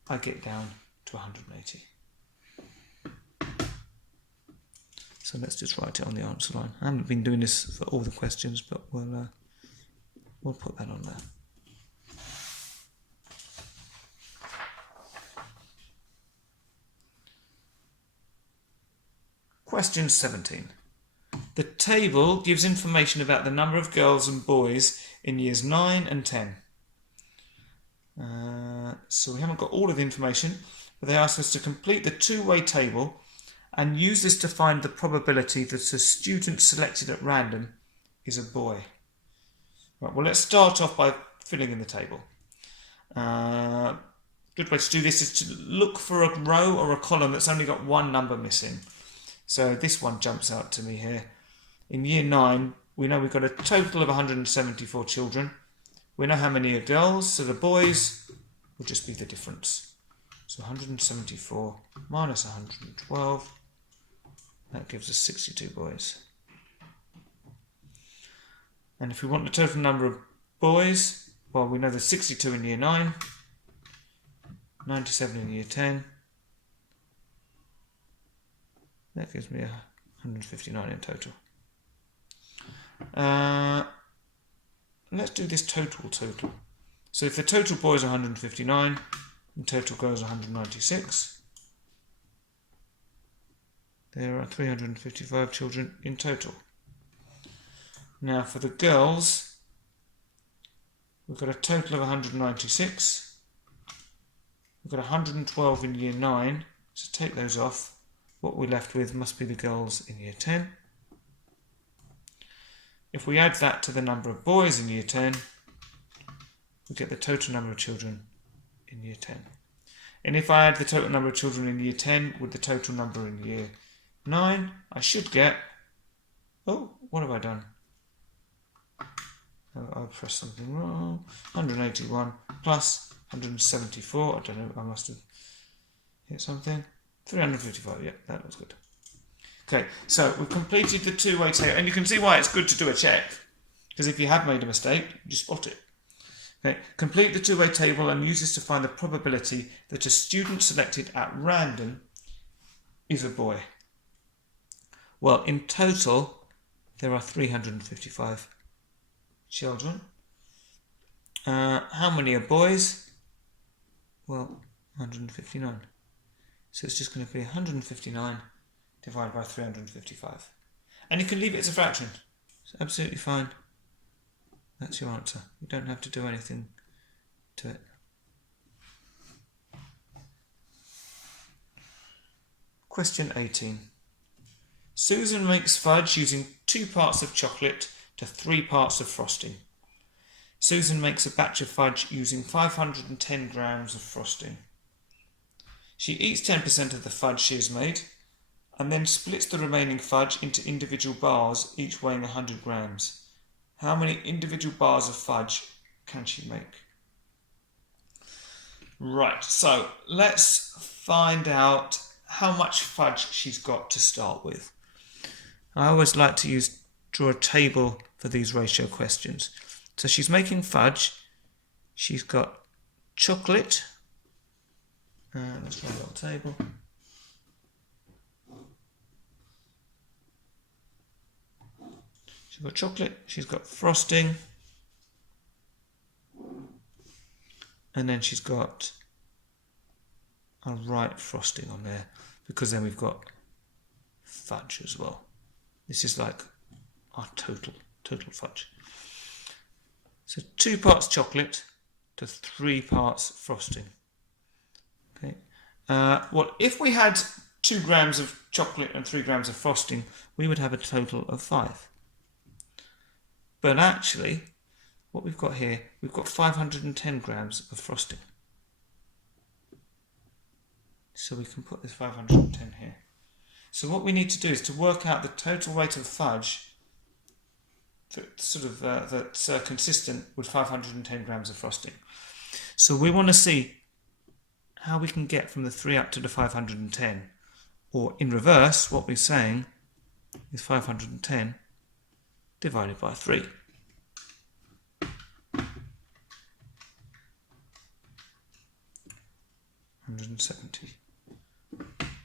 I get down to 180. So let's just write it on the answer line. I haven't been doing this for all the questions, but we'll put that on there. Question 17. The table gives information about the number of girls and boys in years 9 and 10. So we haven't got all of the information, but they ask us to complete the two-way table and use this to find the probability that a student selected at random is a boy. Right, well, let's start off by filling in the table. Good way to do this is to look for a row or a column that's only got one number missing. So this one jumps out to me here. In year 9, we know we've got a total of 174 children. We know how many are girls, so the boys will just be the difference. So 174 minus 112, that gives us 62 boys. And if we want the total number of boys, well, we know there's 62 in year 9, 97 in year 10. That gives me 159 in total. Let's do this total. So if the total boys are 159 and total girls 196, there are 355 children in total. Now for the girls, we've got a total of 196. We've got 112 in year 9, so take those off. What we're left with must be the girls in year 10. If we add that to the number of boys in year 10, we get the total number of children in year 10. And if I add the total number of children in year 10 with the total number in year 9, I should get... Oh, what have I done? I pressed something wrong. 181 plus 174. I don't know, I must have hit something. 355, yeah, that looks good. Okay, so we've completed the two-way table, and you can see why it's good to do a check, because if you have made a mistake, you spot it. Okay, complete the two-way table and use this to find the probability that a student selected at random is a boy. Well, in total, there are 355 children. How many are boys? Well, 159. So it's just going to be 159 divided by 355. And you can leave it as a fraction. It's absolutely fine. That's your answer. You don't have to do anything to it. Question 18. Susan makes fudge using 2 parts of chocolate to 3 parts of frosting. Susan makes a batch of fudge using 510 grams of frosting. She eats 10% of the fudge she has made and then splits the remaining fudge into individual bars, each weighing 100 grams. How many individual bars of fudge can she make? Right, so let's find out how much fudge she's got to start with. I always like to draw a table for these ratio questions. So she's making fudge. She's got chocolate. Let's draw a little table. She's got chocolate, she's got frosting, and then she's got a right frosting on there, because then we've got fudge as well. This is like our total fudge. So 2 parts chocolate to 3 parts frosting. Okay. Well, if we had 2 grams of chocolate and 3 grams of frosting, we would have a total of 5. But actually, what we've got here, we've got 510 grams of frosting. So we can put this 510 here. So what we need to do is to work out the total weight of fudge that's consistent with 510 grams of frosting. So we want to see how we can get from the 3 up to the 510. Or in reverse, what we're saying is 510 divided by 3. 170.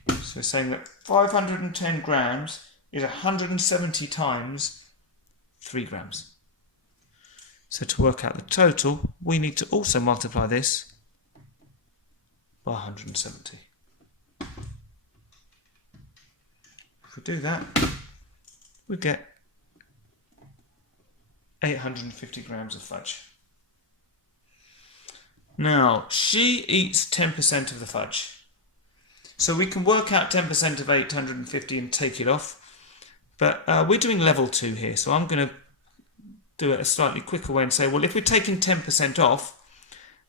So we're saying that 510 grams is 170 times 3 grams. So to work out the total, we need to also multiply this by 170. If we do that, we get 850 grams of fudge. Now, she eats 10% of the fudge. So we can work out 10% of 850 and take it off. But we're doing level 2 here, so I'm going to do it a slightly quicker way and say, well, if we're taking 10% off,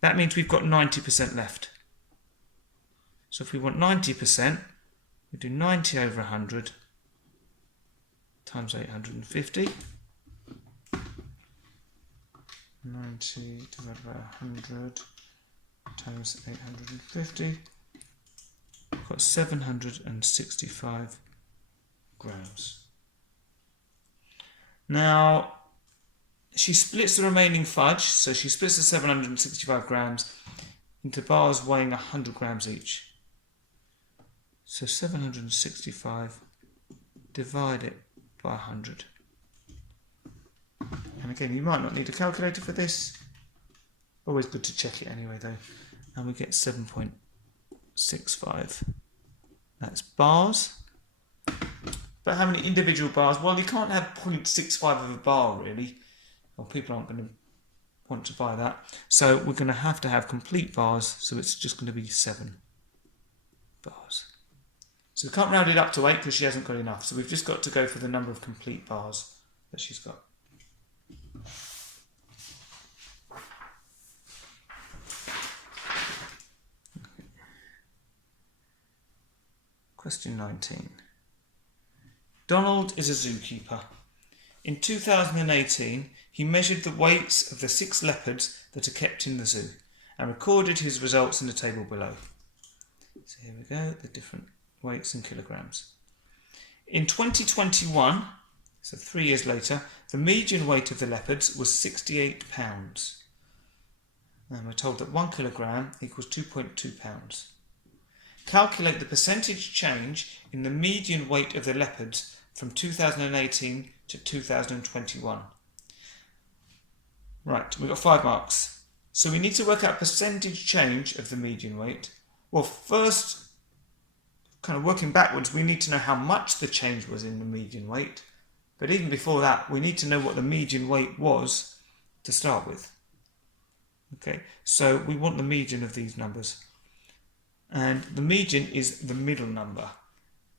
that means we've got 90% left. So if we want 90%, we do 90 over 100 times 850. 90 divided by 100 times 850. We've got 765 grams. Now, she splits the remaining fudge, so she splits the 765 grams into bars weighing 100 grams each. So 765, divide it by 100. And again, you might not need a calculator for this. Always good to check it anyway though. And we get 7.65. That's bars. But how many individual bars? Well, you can't have 0.65 of a bar really. Well, people aren't going to want to buy that. So we're going to have complete bars. So it's just going to be 7 bars. So we can't round it up to 8 because she hasn't got enough. So we've just got to go for the number of complete bars that she's got. Okay. Question 19. Donald is a zookeeper. In 2018, he measured the weights of the 6 leopards that are kept in the zoo and recorded his results in the table below. So here we go, the different weights in kilograms. In 2021, so 3 years later, the median weight of the leopards was 68 pounds. And we're told that 1 kilogram equals 2.2 pounds. Calculate the percentage change in the median weight of the leopards from 2018 to 2021. Right, we've got 5 marks. So we need to work out percentage change of the median weight. Well, first, kind of working backwards, we need to know how much the change was in the median weight. But even before that, we need to know what the median weight was to start with. Okay, so we want the median of these numbers. And the median is the middle number.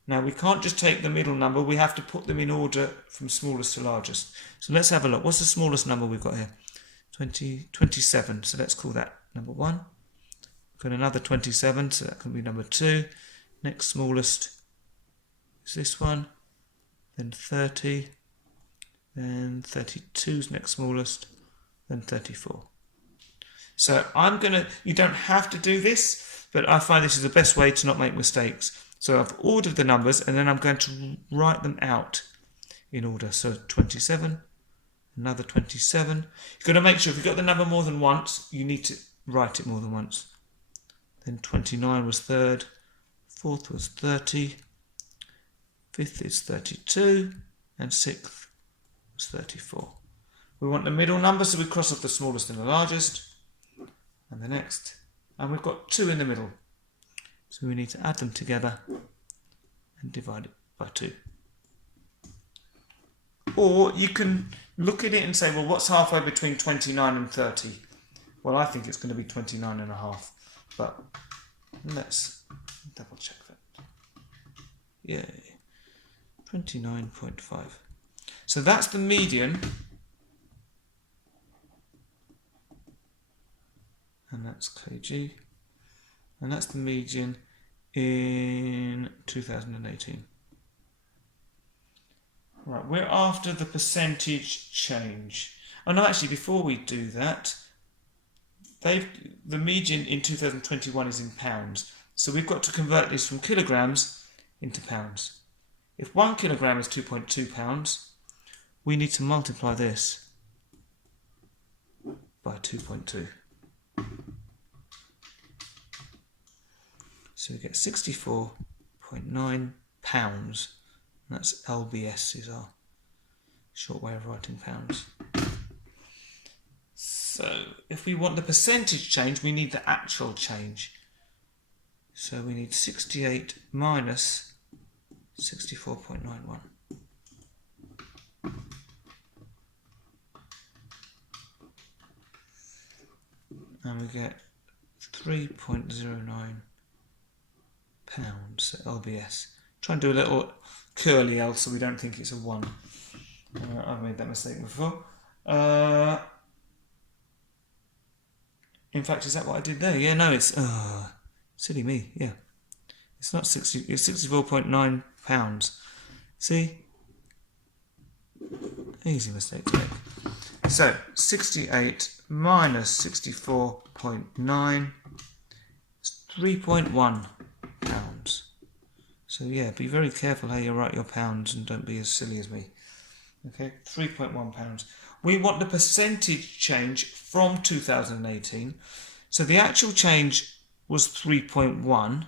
Now we can't just take the middle number, we have to put them in order from smallest to largest. So let's have a look. What's the smallest number we've got here? 27. So let's call that number 1. We've got another 27, so that can be number 2. Next smallest is this one. Then 30. Then 32 is next smallest. Then 34. So you don't have to do this, but I find this is the best way to not make mistakes. So I've ordered the numbers and then I'm going to write them out in order. So 27, another 27. You've got to make sure if you've got the number more than once, you need to write it more than once. Then 29 was 3rd, 4th was 30, 5th is 32, and 6th was 34. We want the middle number, so we cross off the smallest and the largest, and the next. And we've got 2 in the middle. So we need to add them together and divide it by 2. Or you can look at it and say, well, what's halfway between 29 and 30? Well, I think it's going to be 29.5. But let's double check that. Yay. 29.5. So that's the median. And that's kg. And that's the median in 2018. Right, we're after the percentage change. Oh no, actually, before we do that, the median in 2021 is in pounds. So we've got to convert this from kilograms into pounds. If 1 kilogram is 2.2 pounds, we need to multiply this by 2.2. So we get 64.9 pounds. That's LBS is our short way of writing pounds. So if we want the percentage change, we need the actual change. So we need 68 minus 64.91. And we get 3.09 pounds LBS. Try and do a little curly L so we don't think it's a 1. I've made that mistake before. In fact, is that what I did there? Yeah, no, it's silly me. Yeah, it's not 60. It's 64.9 pounds. See, easy mistake to make. So 68 minus 64.9 is 3.1 pounds. So yeah, be very careful how you write your pounds and don't be as silly as me. Okay, 3.1 pounds. we want the percentage change from 2018. So the actual change was 3.1.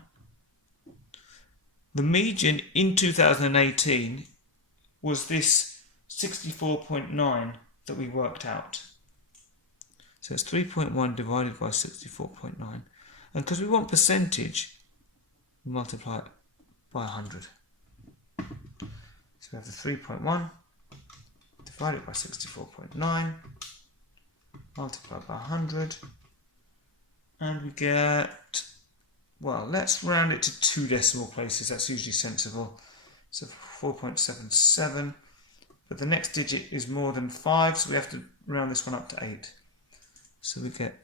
The median in 2018 was this 64.9 that we worked out. So it's 3.1 divided by 64.9. And because we want percentage, we multiply it by 100. So we have the 3.1 divided by 64.9, multiplied by 100, and we get, well, let's round it to 2 decimal places. That's usually sensible. So 4.77, but the next digit is more than 5, so we have to round this one up to 8. So we get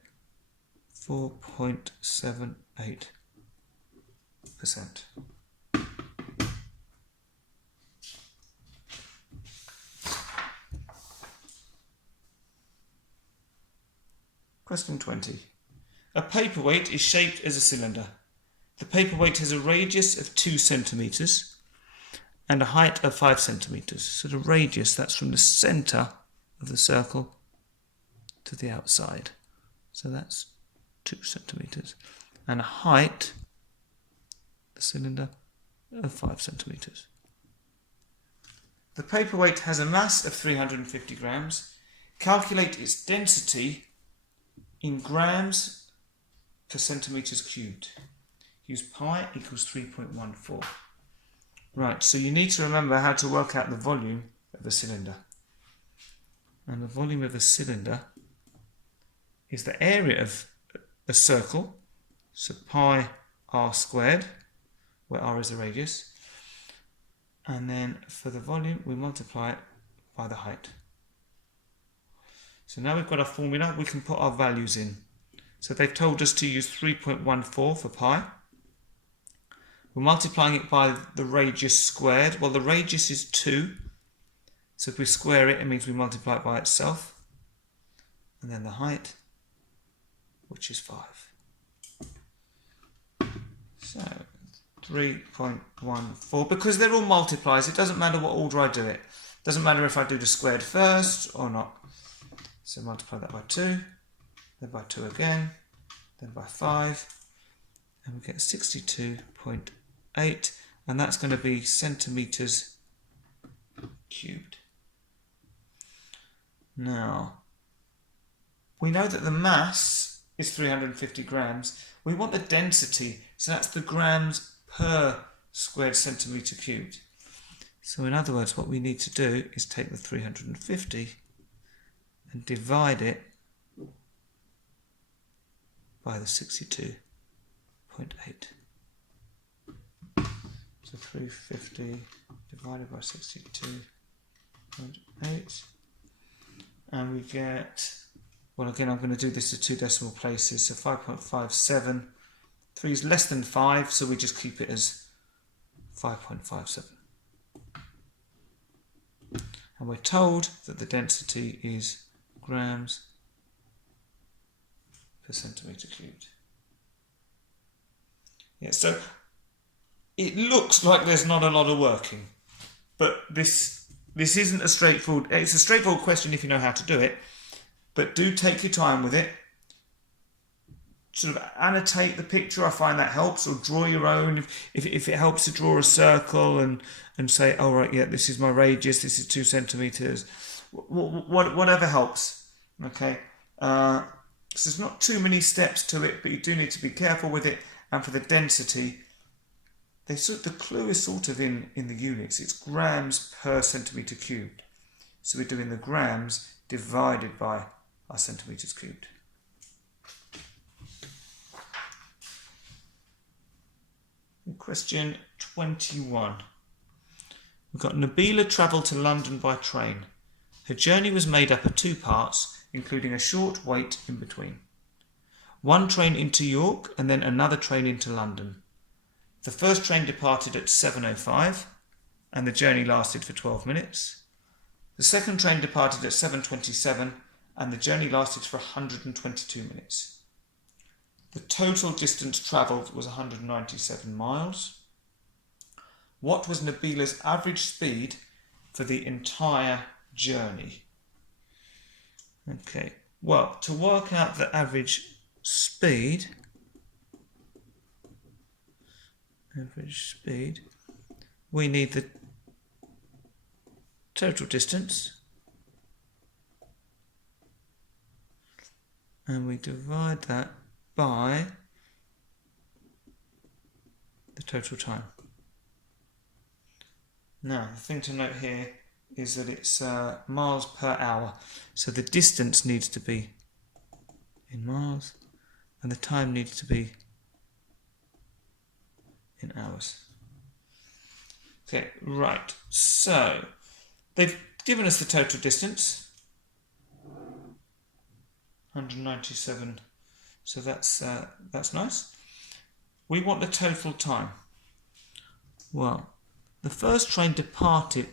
4.78%. Question 20. A paperweight is shaped as a cylinder. The paperweight has a radius of 2 centimetres and a height of 5 centimetres. So the radius, that's from the centre of the circle to the outside. So that's 2 centimetres. And a height, the cylinder, of 5 centimetres. The paperweight has a mass of 350 grams. Calculate its density in grams per centimetres cubed. Use pi equals 3.14. Right, so you need to remember how to work out the volume of the cylinder. And the volume of the cylinder is the area of a circle, so pi r squared, where r is the radius. And then for the volume, we multiply it by the height. So now we've got our formula, we can put our values in. So they've told us to use 3.14 for pi. We're multiplying it by the radius squared. Well, the radius is 2. So if we square it, it means we multiply it by itself. And then the height, which is 5. So 3.14. Because they're all multiplies, it doesn't matter what order I do it. It doesn't matter if I do the squared first or not. So multiply that by 2, then by 2 again, then by 5, and we get 62.8, and that's going to be centimetres cubed. Now, we know that the mass is 350 grams. We want the density, so that's the grams per squared centimetre cubed. So in other words, what we need to do is take the 350 and divide it by the 62.8. So 350 divided by 62.8, and we get, well, again, I'm going to do this to 2 decimal places, so 5.57. 3 is less than 5, so we just keep it as 5.57. And we're told that the density is grams per centimetre cubed. Yeah, so it looks like there's not a lot of working, but this isn't a straightforward, it's a straightforward question if you know how to do it, but do take your time with it. Sort of annotate the picture, I find that helps, or draw your own if it helps to draw a circle and say, oh right, yeah, this is my radius, this is 2 centimetres, whatever helps. Okay, so there's not too many steps to it, but you do need to be careful with it. And for the density, the clue is sort of in the units. It's grams per centimetre cubed. So we're doing the grams divided by our centimetres cubed. Question 21. We've got Nabila travelled to London by train. Her journey was made up of 2 parts, including a short wait in between. One train into York and then another train into London. The first train departed at 7:05 and the journey lasted for 12 minutes. The second train departed at 7:27 and the journey lasted for 122 minutes. The total distance travelled was 197 miles. What was Nabila's average speed for the entire journey? Okay, well, to work out the average speed, we need the total distance, and we divide that by the total time. Now, the thing to note here is that it's miles per hour, so the distance needs to be in miles, and the time needs to be in hours. Okay, right, so they've given us the total distance, 197, so that's nice. We want the total time. Well, the first train departed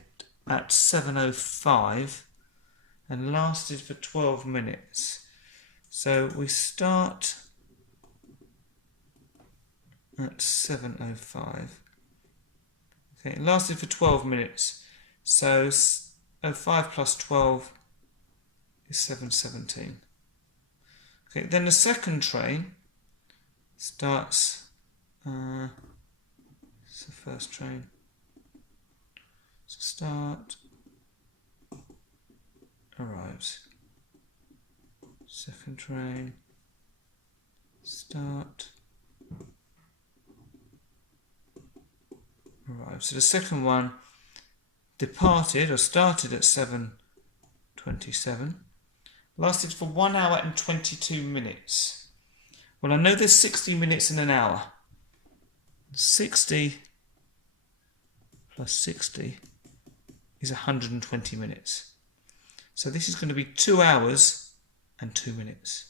at 7:05 and lasted for 12 minutes. So we start at 7:05. Okay, it lasted for 12 minutes. So 05 plus 12 is 7:17. Okay, then the second train starts. It's the first train. So start, arrives. Second train, start, arrives. So the second one departed or started at 7:27, lasted for 1 hour and 22 minutes. Well, I know there's 60 minutes in an hour. 60 plus 60 is 120 minutes. So this is going to be 2 hours and 2 minutes.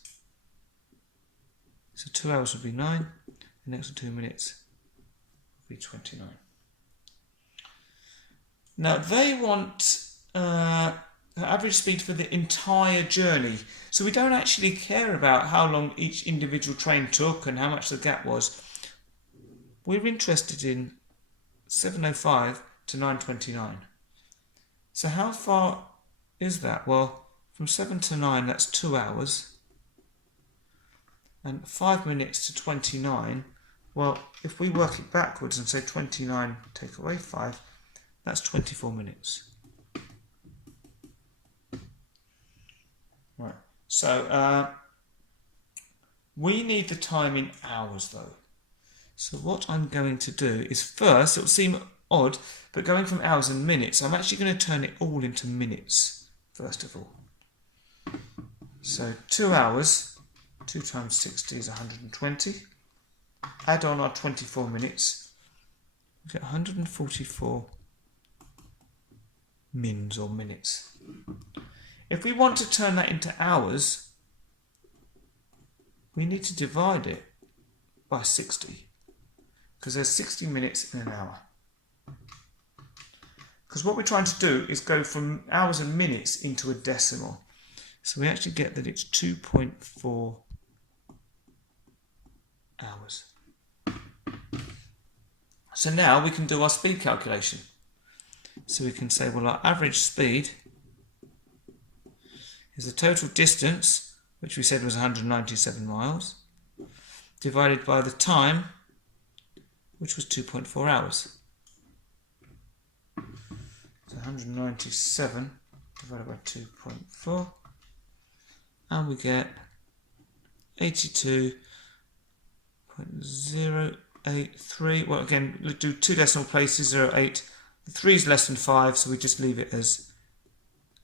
So 2 hours would be 9, the next 2 minutes would be 29. Now they want average speed for the entire journey. So we don't actually care about how long each individual train took and how much the gap was. We're interested in 7:05 to 9:29. So how far is that? Well, from 7 to 9, that's 2 hours. And 5 minutes to 29, well, if we work it backwards and say 29 take away 5, that's 24 minutes. Right, so we need the time in hours though. So what I'm going to do is first, it will seem odd, but going from hours and minutes, I'm actually going to turn it all into minutes, first of all. So 2 hours, 2 times 60 is 120. Add on our 24 minutes, we get 144 mins or minutes. If we want to turn that into hours, we need to divide it by 60. Because there's 60 minutes in an hour. Because what we're trying to do is go from hours and minutes into a decimal. So we actually get that it's 2.4 hours. So now we can do our speed calculation. So we can say, well, our average speed is the total distance, which we said was 197 miles, divided by the time, which was 2.4 hours. So 197 divided by 2.4, and we get 82.083. Well, again, we'll do 2 decimal places, 0.8. The 3 is less than 5, so we just leave it as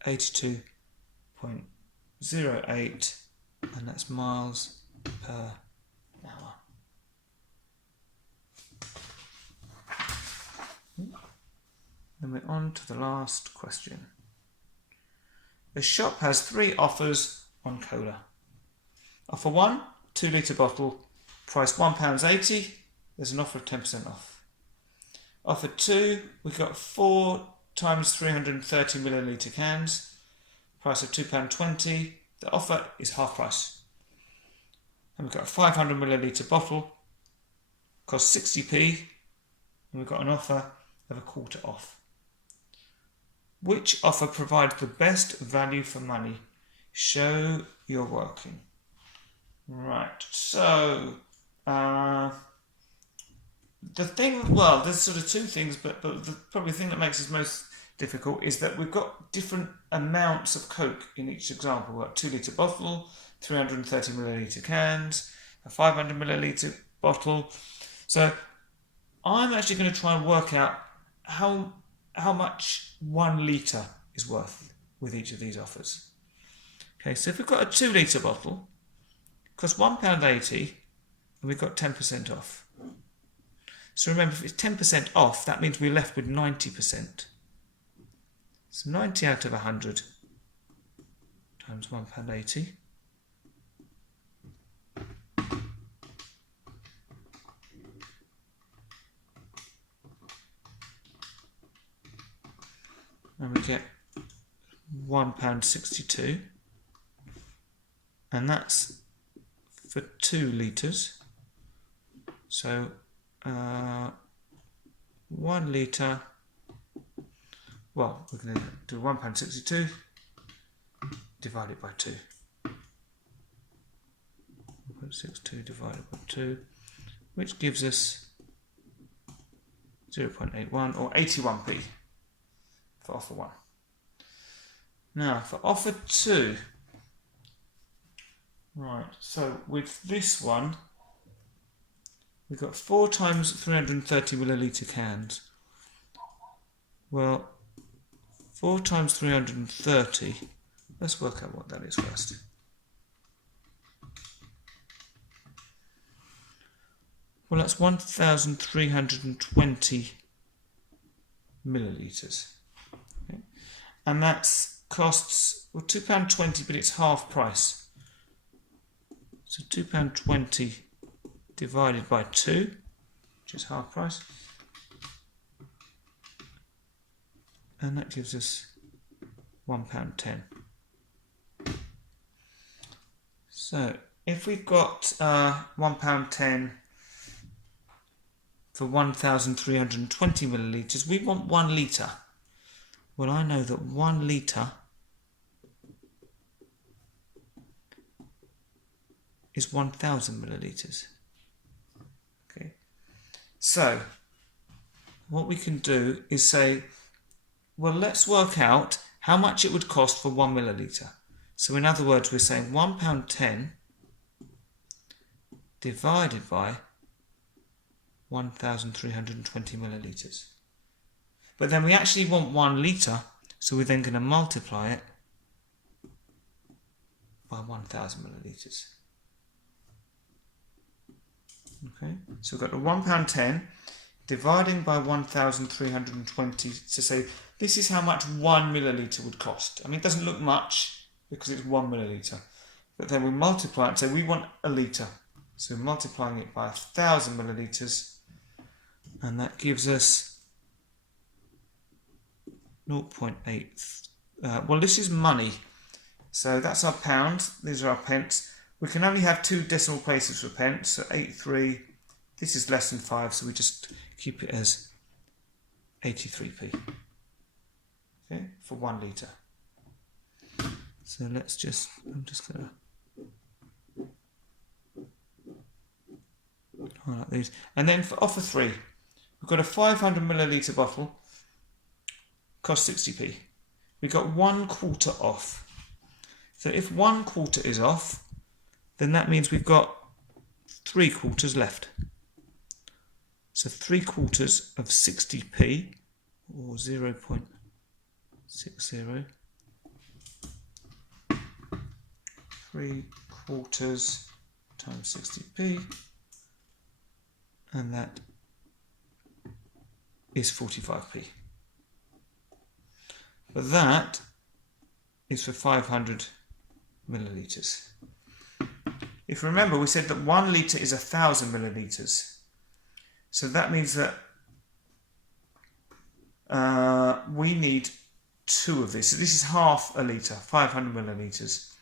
82.08, and that's miles per hour. Then we're on to the last question. The shop has 3 offers on cola. Offer 1, 2 litre bottle, price £1.80. There's an offer of 10% off. Offer 2, we've got 4 times 330 millilitre cans, price of £2.20. The offer is half price. And we've got a 500 millilitre bottle, costs 60p, and we've got an offer of a quarter off. Which offer provides the best value for money show you're working. Right, so the thing, well, there's sort of two things, but probably the thing that makes us most difficult is that we've got different amounts of Coke in each example. We've got 2 litre bottle, 330 milliliter cans, a 500 milliliter bottle. So I'm actually going to try and work out how much 1 litre is worth with each of these offers. Okay, so if we've got a 2 litre bottle, it costs £1.80 and we've got 10% off. So remember, if it's 10% off, that means we're left with 90%. So 90 out of 100 times £1.80. And we get £1.62. And that's for 2 litres. So 1 litre, well, we're going to do £1.62 divided by 2. 1.62 divided by 2, which gives us 0.81 or 81p for offer 1. Now for offer 2, right, so with this one, we've got 4 times 330 milliliter cans. Well, 4 times 330, let's work out what that is first. Well, that's 1,320 millilitres. Okay. And that costs, well, £2.20, but it's half price. So £2.20 divided by 2, which is half price. And that gives us £1.10. So if we've got £1.10 for 1,320 millilitres, we want 1 litre. Well, I know that 1 litre is 1,000 millilitres. Okay. So what we can do is say, well, let's work out how much it would cost for 1 millilitre. So in other words, we're saying £1.10 divided by 1,320 millilitres. But then we actually want 1 litre, so we're then going to multiply it by 1,000 millilitres. Okay, so we've got the £1.10 dividing by 1,320 to say this is how much 1 millilitre would cost. I mean, it doesn't look much because it's 1 millilitre, but then we multiply it, so we want a litre. So we're multiplying it by 1,000 millilitres, and that gives us 0.8. Well, this is money, so that's our pounds, these are our pence. We can only have 2 decimal places for pence, so 83. This is less than 5, so we just keep it as 83p. Okay, for 1 litre. So let's just, I'm just going to highlight these. And then for offer 3, we've got a 500 millilitre bottle, cost 60p. We've got 1/4 off. So if 1/4 is off, then that means we've got 3/4 left. So 3/4 of 60p, or 0.60, 3/4 times 60p, and that is 45p. But that is for 500 millilitres. If you remember, we said that 1 litre is 1,000 millilitres. So that means that we need 2 of this. So this is half a litre, 500 millilitres.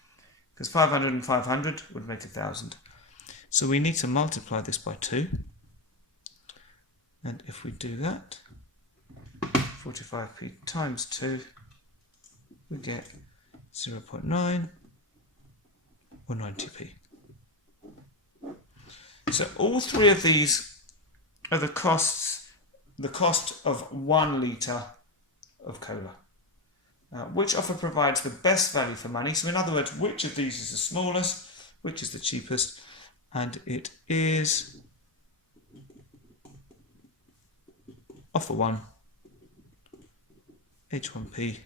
Because 500 and 500 would make 1,000. So we need to multiply this by 2. And if we do that, 45p times 2, we get 0.9 or 90p. So all three of these are the cost of 1 litre of cola. Which offer provides the best value for money? So in other words, which of these is the smallest, which is the cheapest? And it is offer 1, H1p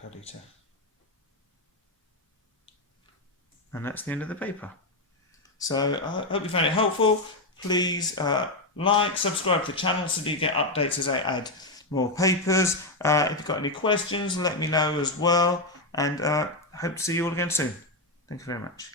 per litre. And that's the end of the paper. So I hope you found it helpful. Please like, subscribe to the channel so that you get updates as I add more papers. If you've got any questions, let me know as well. And hope to see you all again soon. Thank you very much.